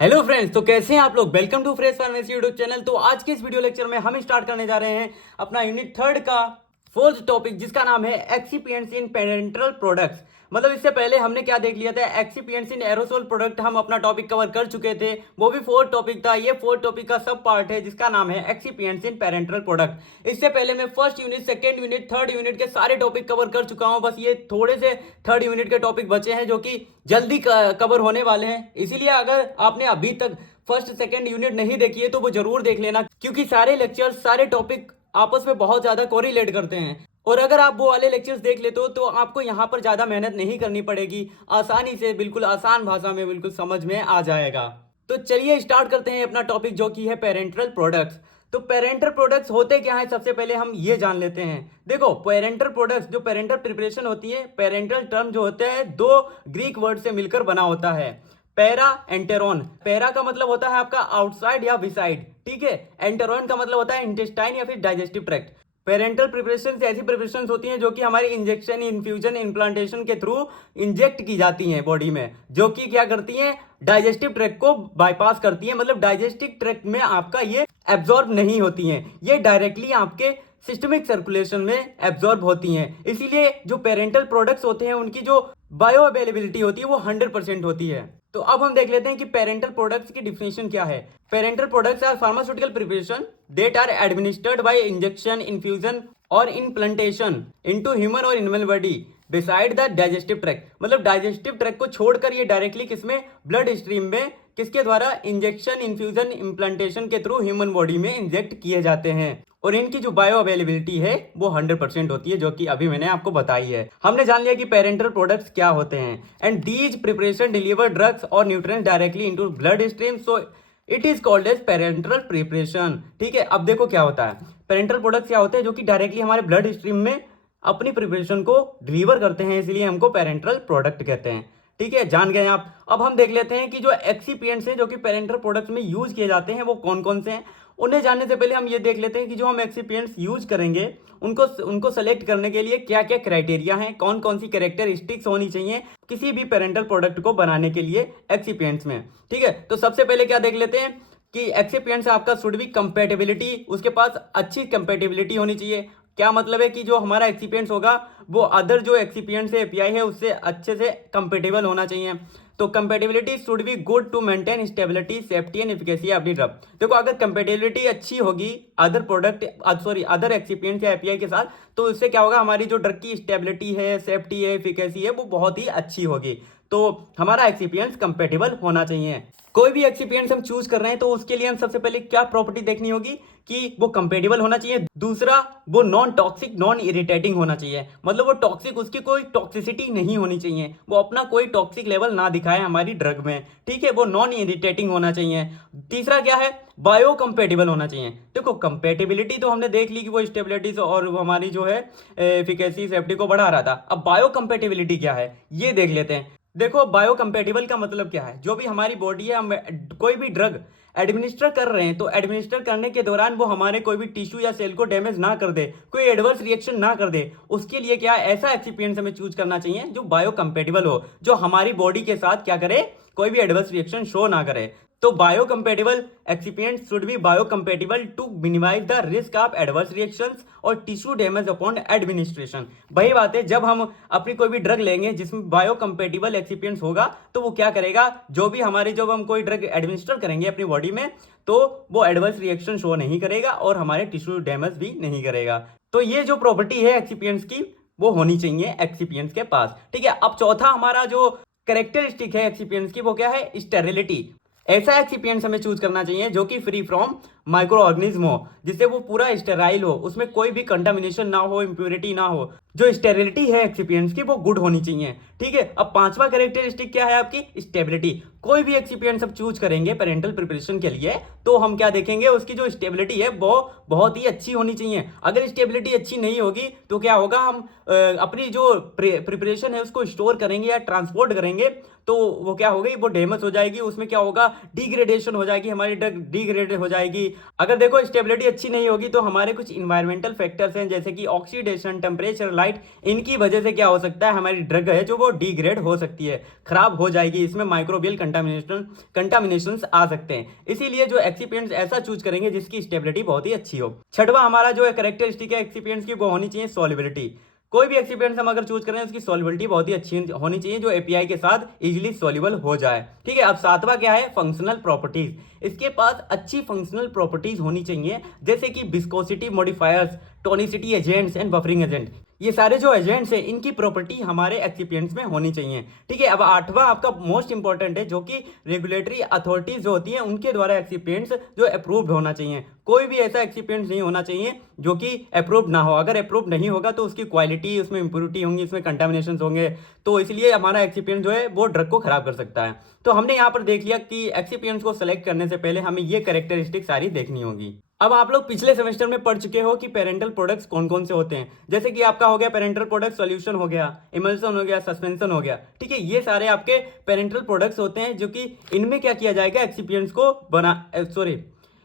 Hello friends, तो कैसे हैं आप लोग। Welcome to fresh pharmacy YouTube channel. तो आज के इस वीडियो लेक्चर में हम स्टार्ट करने जा रहे हैं अपना यूनिट थर्ड का फोर्थ टॉपिक, जिसका नाम है एक्सिपिएंट्स इन पेरेंटल प्रोडक्ट्स। मतलब इससे पहले हमने क्या देख लिया था, एक्सिपिएंट्स इन एरोसोल प्रोडक्ट हम अपना टॉपिक कवर कर चुके थे, वो भी फोर्थ टॉपिक था। ये फोर्थ टॉपिक का सब पार्ट है जिसका नाम है एक्सिपिएंट्स इन पेरेंटल प्रोडक्ट। इससे पहले मैं first unit, second unit, third unit के सारे टॉपिक कवर कर चुका हूं। बस ये थोड़े से थर्ड यूनिट के टॉपिक बचे हैं जो कि जल्दी कवर होने वाले हैं। इसीलिए अगर आपने अभी तक फर्स्ट सेकेंड यूनिट नहीं देखी है तो वो जरूर देख लेना, क्योंकि सारे लेक्चर, सारे टॉपिक आपस में बहुत ज्यादा कोरिलेट करते हैं। और अगर आप वो वाले लेक्चर्स देख लेते हो तो आपको यहाँ पर ज्यादा मेहनत नहीं करनी पड़ेगी, आसानी से, बिल्कुल आसान भाषा में बिल्कुल समझ में आ जाएगा। तो चलिए स्टार्ट करते हैं अपना टॉपिक, जो कि है पेरेंटल प्रोडक्ट्स। तो पेरेंटल प्रोडक्ट्स होते क्या है, सबसे पहले हम ये जान लेते हैं। देखो, पेरेंटल प्रोडक्ट्स, जो पेरेंटल प्रिपरेशन होती है, पेरेंटल टर्म जो होते हैं दो ग्रीक वर्ड से मिलकर बना होता है, पैरा एंटेरोन। पैरा का मतलब होता है आपका आउटसाइड या बिसाइड, ठीक है। एंटेरोन का मतलब होता है इंटेस्टाइन या फिर डाइजेस्टिव ट्रैक्ट। पेरेंटल प्रिपरेशन ऐसी प्रिपरेशन होती हैं जो कि हमारी इंजेक्शन, इन्फ्यूजन, इम्प्लांटेशन के थ्रू इंजेक्ट की जाती हैं बॉडी में, जो कि क्या करती हैं, डाइजेस्टिव ट्रैक्ट को बाईपास करती हैं। मतलब डाइजेस्टिव ट्रैक्ट में आपका ये एब्जॉर्ब नहीं होती हैं, ये डायरेक्टली आपके सिस्टमिक सर्कुलेशन में एब्जॉर्ब होती हैं। इसीलिए जो पेरेंटल प्रोडक्ट्स होते हैं उनकी जो बायो अवेलेबिलिटी होती है वो 100% होती है। तो अब हम देख लेते हैं कि पेरेंटल प्रोडक्ट्स की डिफिनेशन क्या है। Parenteral products are pharmaceutical preparation that are administered by injection, infusion और इम्प्लांटेशन इनटू ह्यूमन और animal body beside the digestive tract. मतलब डाइजेस्टिव ट्रैक्ट को छोड़कर ये डायरेक्टली किसमें, ब्लड स्ट्रीम में, किसके द्वारा, इंजेक्शन, इन्फ्यूजन, इम्प्लांटेशन के थ्रू ह्यूमन बॉडी में इंजेक्ट किए जाते हैं। और इनकी जो बायो अवेलेबिलिटी है वो 100% होती है, जो कि अभी मैंने आपको बताई है। हमने जान लिया कि पेरेंटल प्रोडक्ट्स क्या होते हैं। And these preparation deliver drugs और nutrients directly into blood stream, so it is called as parenteral preparation, ठीक है। अब देखो क्या होता है, पेरेंटल प्रोडक्ट्स क्या होते हैं, जो कि डायरेक्टली हमारे ब्लड स्ट्रीम में अपनी प्रिपरेशन को डिलीवर करते हैं, इसलिए हमको पेरेंटल प्रोडक्ट कहते हैं, ठीक है। जान गए आप। अब हम देख लेते हैं कि जो एक्सिपिएंट्स हैं जो कि पेरेंटल प्रोडक्ट्स में यूज किए जाते हैं वो कौन कौन से हैं। उन्हें जानने से पहले हम ये देख लेते हैं कि जो हम एक्सिपिएंट्स यूज करेंगे उनको उनको सेलेक्ट करने के लिए क्या क्या क्राइटेरिया हैं, कौन कौन सी कैरेक्टरिस्टिक्स होनी चाहिए किसी भी पेरेंटल प्रोडक्ट को बनाने के लिए एक्सिपिएंट्स में, ठीक है। तो सबसे पहले क्या देख लेते हैं कि एक्सिपिएंट्स आपका शुड बी कंपेटेबिलिटी, उसके पास अच्छी कंपेटेबिलिटी होनी चाहिए। क्या मतलब है कि जो हमारा एक्सिपिएंट्स होगा वो अदर जो एक्सिपिएंट्स है, एपीआई है, उससे अच्छे से कंपेटेबल होना चाहिए। तो compatibility should be good to maintain stability, safety and efficacy of the drug. देखो, अगर कंपेटेबिलिटी अच्छी होगी other product, sorry other excipients या एपीआई के साथ, तो इससे क्या होगा, हमारी जो ड्रग की स्टेबिलिटी है, सेफ्टी है, एफिकेसी है, वो बहुत ही अच्छी होगी। तो हमारा एक्सिपिएंट्स कंपेटेबल होना चाहिए। कोई भी एक्सिपिएंट्स हम चूज कर रहे हैं तो उसके लिए हम सबसे पहले क्या प्रॉपर्टी देखनी होगी कि वो कंपेटेबल होना चाहिए। दूसरा, वो नॉन टॉक्सिक, नॉन इरिटेटिंग होना चाहिए। मतलब वो टॉक्सिक, उसकी कोई टॉक्सिसिटी नहीं होनी चाहिए, वो अपना कोई टॉक्सिक लेवल ना दिखाए हमारी ड्रग में, ठीक है। वो नॉन इरिटेटिंग होना चाहिए। तीसरा क्या है, बायो कंपेटेबल होना चाहिए। देखो, कंपेटेबिलिटी तो हमने देख ली कि वो स्टेबिलिटी और हमारी जो है एफिकेसी, सेफ्टी को बढ़ा रहा था। अब बायो कंपेटेबिलिटी क्या है ये देख लेते हैं। देखो, बायो कंपेटेबल का मतलब क्या है, जो भी हमारी बॉडी है, हम कोई भी ड्रग एडमिनिस्टर कर रहे हैं तो एडमिनिस्टर करने के दौरान वो हमारे कोई भी टिश्यू या सेल को डैमेज ना कर दे, कोई एडवर्स रिएक्शन ना कर दे। उसके लिए क्या है, ऐसा एक्सिपिएंट्स हमें चूज करना चाहिए जो बायो कंपेटेबल हो, जो हमारी बॉडी के साथ क्या करे, कोई भी एडवर्स रिएक्शन शो ना करे। तो bio compatible excipients should be bio compatible to minimize the risk of adverse reactions और टिश्यू डैमेज अपॉन एडमिनिस्ट्रेशन। वही बात है, जब हम अपनी कोई भी ड्रग लेंगे जिसमें बायो कंपेटेबल एक्सिपिएंट्स होगा तो वो क्या करेगा, जो भी हमारी, जब हम कोई ड्रग एडमिनिस्टर करेंगे अपनी बॉडी में तो वो एडवर्स रिएक्शन शो नहीं करेगा और हमारे टिश्यू डैमेज भी नहीं करेगा। तो ये जो प्रॉपर्टी है एक्सिपिएंट्स की वो होनी चाहिए एक्सिपिएंट्स के पास, ठीक है। अब चौथा हमारा जो कैरेक्टरिस्टिक है एक्सिपिएंट्स की वो क्या है, स्टेरिलिटी। ऐसा एक्सिपिएंट्स हमें चूज करना चाहिए जो कि फ्री फ्रॉम माइक्रो ऑर्गेनिज्म हो, जिससे वो पूरा स्टेराइल हो, उसमें कोई भी कंटामिनेशन ना हो, इंप्योरिटी ना हो। जो स्टेरिलिटी है एक्सिपिएंट्स की वो गुड होनी चाहिए, ठीक है। अब पांचवा कैरेक्टरिस्टिक क्या है आपकी, स्टेबिलिटी। कोई भी एक्सिपिएंट्स हम चूज करेंगे पेरेंटल प्रिपरेशन के लिए तो हम क्या देखेंगे, उसकी जो स्टेबिलिटी है वो बहुत ही अच्छी होनी चाहिए। अगर स्टेबिलिटी अच्छी नहीं होगी तो क्या होगा, हम अपनी जो प्रिपरेशन है उसको स्टोर करेंगे या ट्रांसपोर्ट करेंगे तो वो क्या होगी, वो डैमेज हो जाएगी। उसमें क्या होगा, डिग्रेडेशन हो जाएगी, हमारी ड्रग डिग्रेड हो जाएगी, स्टेबिलिटी। अगर देखो स्टेबिलिटी अच्छी नहीं होगी तो हमारे कुछ इन्वायरमेंटल फैक्टर्स हैं जैसे कि ऑक्सीडेशन, टेम्परेचर, लाइट, इनकी वजह से क्या हो सकता है, हमारी ड्रग है जो वो डिग्रेड हो सकती है, खराब हो जाएगी, इसमें माइक्रोबियल कंटामिनेशन आ सकते हैं। इसीलिए जो एक्सिपिएंट्स ऐसा चूज करेंगे जिसकी स्टेबिलिटी बहुत ही अच्छी हो। छठवां हमारा जो कैरेक्टरिस्टिक है एक्सिपिएंट्स की, वो होनी चाहिए सॉल्युबिलिटी। कोई भी एक्सिपिएंट्स हम अगर चूज करें उसकी सॉल्युबिलिटी बहुत ही अच्छी होनी चाहिए जो एपीआई के साथ इजीली सॉल्युबल हो जाए। ठीक है, अब सातवां क्या है, फंक्शनल प्रॉपर्टीज। इसके पास अच्छी फंक्शनल प्रॉपर्टीज होनी चाहिए जैसे कि viscosity modifiers, tonicity agents and buffering agent. ये सारे जो एजेंट्स हैं इनकी प्रॉपर्टी हमारे एक्सिपिएंट्स में होनी चाहिए। ठीक है, अब आठवां आपका मोस्ट इंपॉर्टेंट है जो कि रेगुलेटरी अथॉरिटीज जो होती हैं उनके द्वारा एक्सिपिएंट्स जो अप्रूव्ड होना चाहिए। कोई भी ऐसा एक्सिपिएंट्स नहीं होना चाहिए जो कि अप्रूव्ड ना हो। अगर अप्रूव्ड नहीं होगा तो उसकी क्वालिटी, उसमें इंप्योरिटी होंगी, उसमें कंटामिनेशन होंगे, तो इसलिए हमारा एक्सिपिएंट जो है वो ड्रग को खराब कर सकता है। तो हमने यहाँ पर देख लिया कि एक्सिपिएंट्स को सेलेक्ट करने से पहले हमें ये कैरेक्टरिस्टिक सारी देखनी होगी। अब आप लोग पिछले सेमेस्टर में पढ़ चुके हो कि पेरेंटल प्रोडक्ट्स कौन कौन से होते हैं, जैसे कि आपका हो गया पेरेंटल प्रोडक्ट सॉल्यूशन हो गया, इमल्सन हो गया, सस्पेंशन हो गया। ठीक है, ये सारे आपके पेरेंटल प्रोडक्ट्स होते हैं जो कि इनमें क्या किया जाएगा, एक्सिपिएंट्स को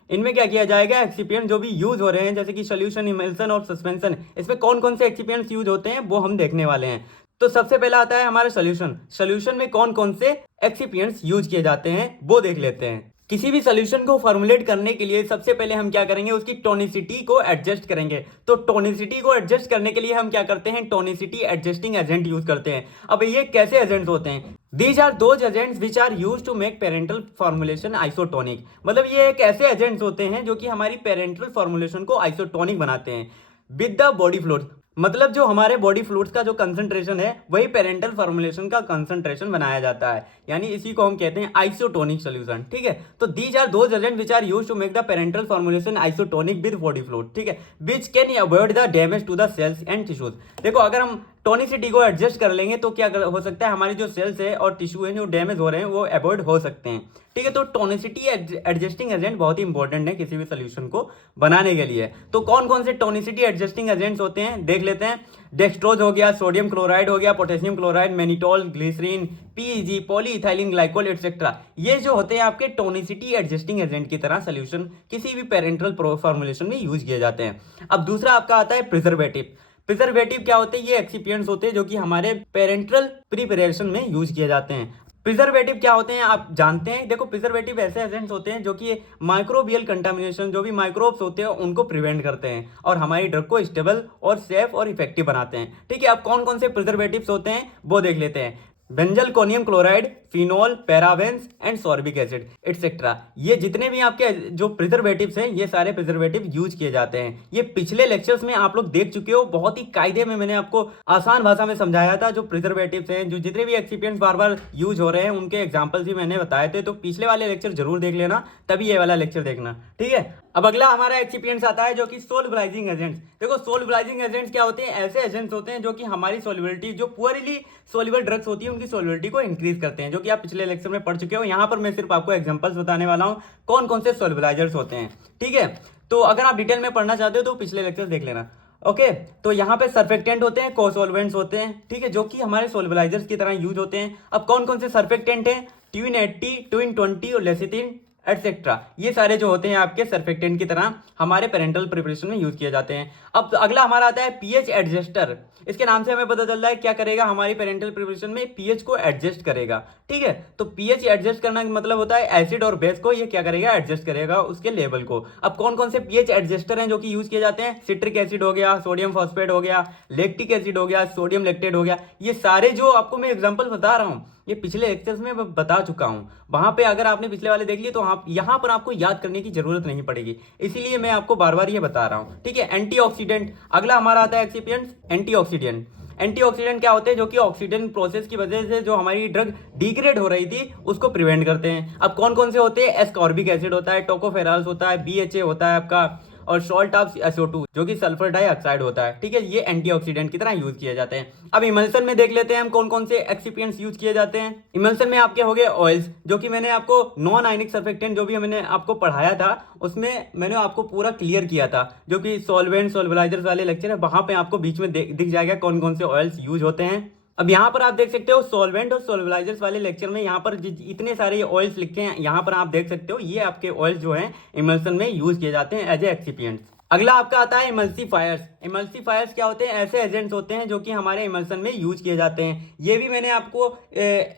इनमें क्या किया जाएगा, एक्सिपिएंट जो भी यूज हो रहे हैं जैसे कि सॉल्यूशन, इमल्सन और सस्पेंशन, इसमें कौन कौन से एक्सिपिएंट्स यूज होते हैं वो हम देखने वाले हैं। तो सबसे पहला आता है हमारा सॉल्यूशन। सॉल्यूशन में कौन कौन से एक्सिपिएंट्स यूज किए जाते हैं वो देख लेते हैं। किसी भी सॉल्यूशन को फॉर्मुलेट करने के लिए सबसे पहले हम क्या करेंगे, उसकी टोनिसिटी को एडजस्ट करेंगे। तो टोनिसिटी को एडजस्ट करने के लिए हम क्या करते हैं, टोनिसिटी एडजस्टिंग एजेंट यूज करते हैं। अब ये कैसे एजेंट्स होते हैं, these are those agents which are use to make parenteral formulation isotonic. मतलब ये एक ऐसे एजेंट्स होते हैं जो कि हमारी पेरेंटल फॉर्मुलेशन को आइसोटोनिक बनाते हैं विद द बॉडी फ्लूइड्स। मतलब जो हमारे बॉडी फ्लूइड्स का जो कंसंट्रेशन है वही पेरेंटल फॉर्मुलेशन का कंसंट्रेशन बनाया जाता है, यानी इसी को हम कहते हैं आइसोटोनिक सॉल्यूशन। ठीक है, तो these are those agent which are used to make the parenteral formulation isotonic with body fluid. ठीक है, which can avoid the damage to the cells and tissues. देखो अगर हम टोनिसिटी को एडजस्ट कर लेंगे तो क्या हो सकता है, हमारी जो सेल्स है और टिश्यू है जो डैमेज हो रहे हैं वो अवॉइड हो सकते हैं। ठीक है, तो टोनिसिटी एडजस्टिंग एजेंट बहुत ही इंपॉर्टेंट है किसी भी सोल्यूशन को बनाने के लिए। तो कौन कौन से टोनिसिटी एडजस्टिंग एजेंट्स होते हैं देख लेते हैं। डेक्सट्रोज हो गया, सोडियम क्लोराइड हो गया, potassium chloride, mannitol, glycerine, PEG, polyethylene glycol etcetera, ये जो होते हैं आपके टोनिसिटी एडजस्टिंग एजेंट की तरह सोल्यूशन किसी भी पेरेंटल फॉर्मुलेशन में यूज किए जाते हैं। अब दूसरा आपका आता है प्रिजर्वेटिव। प्रिजर्वेटिव क्या होते हैं, ये एक्सिपिएंट्स होते हैं जो कि हमारे पेरेंटल प्रिपरेशन में यूज किए जाते हैं। प्रिजर्वेटिव क्या होते हैं आप जानते हैं, देखो प्रिजर्वेटिव ऐसे एजेंट्स होते हैं जो कि माइक्रोबियल कंटामिनेशन, जो भी माइक्रोब्स होते हैं उनको प्रिवेंट करते हैं और हमारी ड्रग को स्टेबल और सेफ और इफेक्टिव बनाते हैं। ठीक है, अब कौन कौन से प्रिजर्वेटिव्स होते हैं वो देख लेते हैं। Benzalkonium chloride, phenol, parabens and sorbic acid etcetera, ये जितने भी आपके जो प्रिजर्वेटिव्स हैं ये सारे प्रिजर्वेटिव यूज किए जाते हैं। ये पिछले लेक्चर्स में आप लोग देख चुके हो, बहुत ही कायदे में मैंने आपको आसान भाषा में समझाया था। जो प्रिजर्वेटिव्स हैं, जो जितने भी एक्सिपिएंट्स बार बार यूज हो रहे हैं उनके एग्जाम्पल्स भी मैंने बताए थे। तो पिछले वाले लेक्चर जरूर देख लेना, तभी ये वाला लेक्चर देखना। ठीक है, अब अगला हमारा एक्सिपिएंट्स आता है जो कि सोल्युबलाइजिंग एजेंट्स। देखो सोल्युबलाइजिंग एजेंट्स क्या होते हैं, ऐसे एजेंट्स होते हैं जो कि हमारी सोल्युबिलिटी, जो पुअरली सोल्युबल ड्रग्स होती है उनकी सोल्युबिलिटी को इंक्रीज करते हैं, जो कि आप पिछले लेक्चर में पढ़ चुके हो। यहाँ पर मैं सिर्फ आपको एग्जांपल्स बताने वाला हूँ कौन कौन से सोल्युबलाइजर्स होते हैं। ठीक है, तो अगर आप डिटेल में पढ़ना चाहते हो तो पिछले लेक्चर देख लेना। ओके, तो यहाँ पे सर्फेक्टेंट होते हैं, कोसोल्वेंट्स होते हैं। ठीक है, जो कि हमारे सोल्युबलाइजर्स की तरह यूज होते हैं। अब कौन कौन से सर्फेक्टेंट हैं, ट्विन 80, ट्विन 20 और लेसिथिन एटसेट्रा, ये सारे जो होते हैं आपके सर्फेक्टेंट की तरह हमारे पेरेंटल प्रिपरेशन में यूज किए जाते हैं। अब अगला हमारा आता है पीएच एडजस्टर। इसके नाम से हमें पता चल रहा है क्या करेगा, हमारी पेरेंटल प्रिपरेशन में पीएच को एडजस्ट करेगा। ठीक है, तो पीएच एडजस्ट करना का मतलब होता है एसिड और बेस को ये क्या करेगा, एडजस्ट करेगा उसके लेवल को। अब कौन कौन से पीएच एडजस्टर हैं जो कि यूज किए जाते हैं, सिट्रिक एसिड हो गया, सोडियम फॉस्फेट हो गया, लैक्टिक एसिड हो गया, सोडियम लैक्टेट हो गया। ये सारे जो आपको मैं एग्जांपल बता रहा हूँ ये पिछले लेक्चर्स में बता चुका हूं। वहां पे अगर आपने पिछले वाले देख लिए तो यहां पर आपको याद करने की जरूरत नहीं पड़ेगी, इसीलिए मैं आपको बार बार ये बता रहा हूं। ठीक है, एंटीऑक्सीडेंट अगला हमारा आता है एक्सिपिएंट्स एंटीऑक्सीडेंट। एंटीऑक्सीडेंट क्या होते हैं, जो कि ऑक्सीडेंट प्रोसेस की वजह से जो हमारी ड्रग डिग्रेड हो रही थी उसको प्रिवेंट करते हैं। अब कौन कौन से होते हैं, एस्कॉर्बिक एसिड होता है, टोकोफेरॉल्स होता है, BHA होता है आपका, और सॉल्ट ऑफ SO2 जो कि सल्फर डाइऑक्साइड होता है। ठीक है, ये एंटीऑक्सीडेंट की तरह यूज किए जाते हैं। अब इमल्सन में देख लेते हैं हम कौन कौन से एक्सिपिएंट्स यूज किए जाते हैं। इमल्सन में आपके हो गए ऑयल्स, जो कि मैंने आपको नॉन आयनिक सर्फेक्टेंट जो भी मैंने आपको पढ़ाया था उसमें मैंने आपको पूरा क्लियर किया था, जो कि सॉल्वेंट सोल्युबलाइजर्स वाले लेक्चर है, वहां पे आपको बीच में दिख जाएगा कौन कौन से ऑयल्स यूज होते हैं। अब यहाँ पर आप देख सकते हो सॉल्वेंट और सोल्युबलाइजर्स वाले लेक्चर में यहाँ पर इतने सारे ऑयल्स लिखे हैं, यहाँ पर आप देख सकते हो ये आपके ऑयल्स जो हैं इमल्सन में यूज किए जाते हैं एज ए एक्सिपिएंट्स। अगला आपका आता है इमल्सीफायर्स। इमल्सीफायर्स क्या होते हैं? ऐसे एजेंट्स होते हैं जो कि हमारे इमल्सन में यूज किए जाते हैं। ये भी मैंने आपको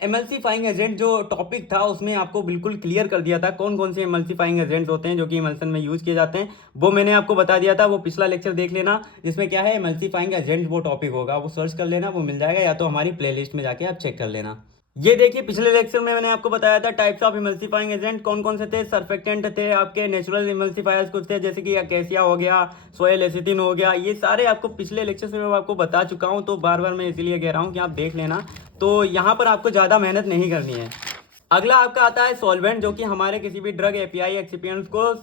इमल्सीफाइंग एजेंट जो टॉपिक था उसमें आपको बिल्कुल क्लियर कर दिया था कौन कौन से इमल्सीफाइंग एजेंट्स होते हैं जो कि इमल्सन में यूज किए जाते हैं। वो मैंने आपको बता दिया था, वो पिछला लेक्चर देख लेना जिसमें क्या है इमल्सीफाइंग एजेंट वो टॉपिक होगा, वो सर्च कर लेना, वो मिल जाएगा, या तो हमारी प्लेलिस्ट में जाके आप चेक कर लेना। ये देखिए पिछले लेक्चर में मैंने आपको बताया था टाइप्स ऑफ इमल्सीफाइंग एजेंट कौन कौन से थे। सर्फेक्टेंट थे, आपके नेचुरल इमल्सीफायर्स कुछ थे जैसे कि अकेसिया हो गया, सोयल एसिटिन हो गया, ये सारे आपको पिछले लेक्चर में मैं आपको बता चुका हूँ, तो बार बार मैं इसीलिए कह रहा हूँ कि आप देख लेना। तो यहाँ पर आपको ज़्यादा मेहनत नहीं करनी है। अगला आपका आता है सॉल्वेंट, जो कि हमारे किसी भी ड्रग एपीआई एक्सिपिएंट्स को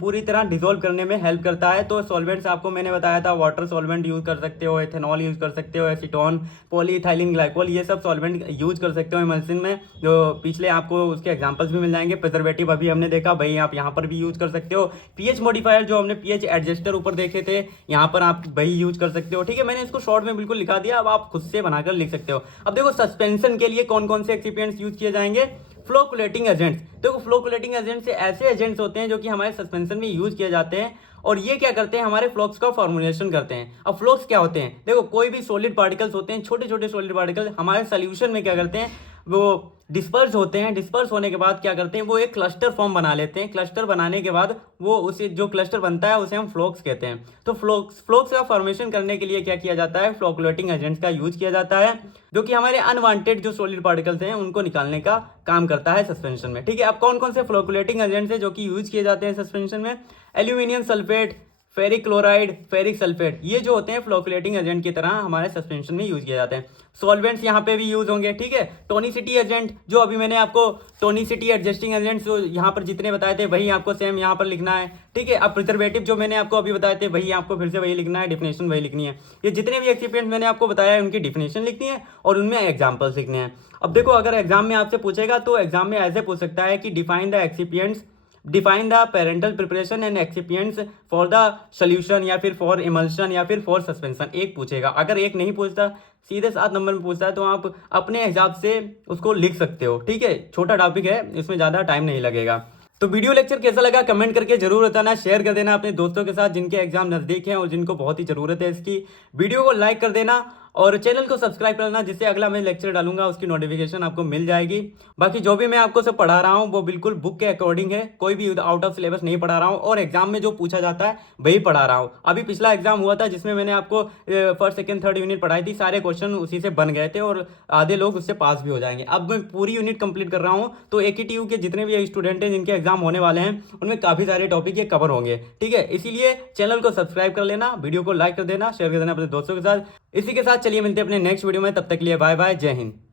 पूरी तरह डिसॉल्व करने में हेल्प करता है। तो सॉल्वेंट्स आपको मैंने बताया था, वाटर सॉल्वेंट यूज कर सकते हो, एथेनॉल यूज कर सकते हो, एसीटोन, पॉलीइथाइलिन ग्लाइकोल, ये सब सॉल्वेंट यूज कर सकते हो इमल्सन में। जो पिछले आपको उसके एग्जांपल्स भी मिल जाएंगे। प्रिजर्वेटिव अभी हमने देखा, भाई आप यहाँ पर भी यूज कर सकते हो। पीएच मॉडिफायर जो हमने पीएच एडजस्टर ऊपर देखे थे, यहाँ पर आप वही यूज कर सकते हो। ठीक है, मैंने इसको शॉर्ट में बिल्कुल लिखा दिया, अब आप खुद से बनाकर लिख सकते हो। अब देखो सस्पेंशन के लिए कौन कौन से एक्सिपिएंट्स यूज किए जाएंगे। फ्लोकुलेटिंग एजेंट्स। देखो फ्लोकुलेटिंग एजेंट्स ऐसे एजेंट्स होते हैं जो कि हमारे सस्पेंशन में यूज किए जाते हैं, और ये क्या करते हैं हमारे फ्लोक्स का फॉर्मुलेशन करते हैं। अब फ्लोक्स क्या होते हैं? देखो कोई भी सॉलिड पार्टिकल्स होते हैं, छोटे छोटे सॉलिड पार्टिकल हमारे सोल्यूशन में क्या करते हैं, वो डिस्पर्स होते हैं। डिस्पर्स होने के बाद क्या करते हैं, वो एक क्लस्टर फॉर्म बना लेते हैं। क्लस्टर बनाने के बाद वो उसे जो क्लस्टर बनता है उसे हम फ्लोक्स कहते हैं। तो फ्लोक्स का फॉर्मेशन करने के लिए क्या किया जाता है, फ्लोकुलेटिंग एजेंट्स का यूज किया जाता है, जो कि हमारे अनवांटेड जो सॉलिड पार्टिकल्स हैं उनको निकालने का काम करता है सस्पेंशन में। ठीक है, अब कौन कौन से फ्लोकुलेटिंग एजेंट्स हैं जो कि यूज किए जाते हैं सस्पेंशन में? Aluminium sulphate, ferric chloride, ferric sulphate, ये जो होते हैं फ्लोकुलेटिंग एजेंट की तरह हमारे सस्पेंशन में यूज किए जाते हैं। सॉल्वेंट्स यहाँ पे भी यूज होंगे। ठीक है, टोनिसिटी एजेंट, जो अभी मैंने आपको टोनिसिटी एडजस्टिंग एजेंट्स जो यहाँ पर जितने बताए थे वही आपको सेम यहाँ पर लिखना है। ठीक है, अब प्रिजर्वेटिव जो मैंने आपको अभी बताए थे वही आपको फिर से वही लिखना है, डिफिनेशन वही लिखनी है। ये जितने भी एक्सिपिएंट्स मैंने आपको बताया है उनकी डिफिनेशन लिखनी है और उनमें एग्जाम्पल्स लिखने हैं। अब देखो अगर एग्जाम में आपसे पूछेगा तो एग्जाम में ऐसे पूछ सकता है कि define the excipients, define the parental preparation and excipients for the solution, या फिर फॉर इमल्शन, या फिर फॉर सस्पेंशन, एक पूछेगा। अगर एक नहीं पूछता, सीधे 7 नंबर में पूछता है, तो आप अपने हिसाब से उसको लिख सकते हो। ठीक है, छोटा टॉपिक है, इसमें ज़्यादा टाइम नहीं लगेगा। तो वीडियो लेक्चर कैसा लगा कमेंट करके जरूर बताना, शेयर कर देना अपने दोस्तों के साथ जिनके एग्जाम नज़दीक हैं और जिनको बहुत ही ज़रूरत है इसकी। वीडियो को लाइक कर देना और चैनल को सब्सक्राइब करना, जिससे अगला मैं लेक्चर डालूंगा उसकी नोटिफिकेशन आपको मिल जाएगी। बाकी जो भी मैं आपको सब पढ़ा रहा हूँ वो बिल्कुल बुक के अकॉर्डिंग है, कोई भी आउट ऑफ सिलेबस नहीं पढ़ा रहा हूँ, और एग्जाम में जो पूछा जाता है वही पढ़ा रहा हूँ। अभी पिछला एग्जाम हुआ था जिसमें मैंने आपको फर्स्ट सेकंड थर्ड यूनिट पढ़ाई थी, सारे क्वेश्चन उसी से बन गए थे और आधे लोग उससे पास भी हो जाएंगे। अब मैं पूरी यूनिट कंप्लीट कर रहा हूँ, तो AKTU के जितने भी स्टूडेंट हैं जिनके एग्जाम होने वाले हैं उनमें काफ़ी सारे टॉपिक ये कवर होंगे। ठीक है, इसीलिए चैनल को सब्सक्राइब कर लेना, वीडियो को लाइक कर देना, शेयर कर देना अपने दोस्तों के साथ। इसी के साथ चलिए मिलते हैं अपने नेक्स्ट वीडियो में, तब तक के लिए बाय बाय, जय हिंद।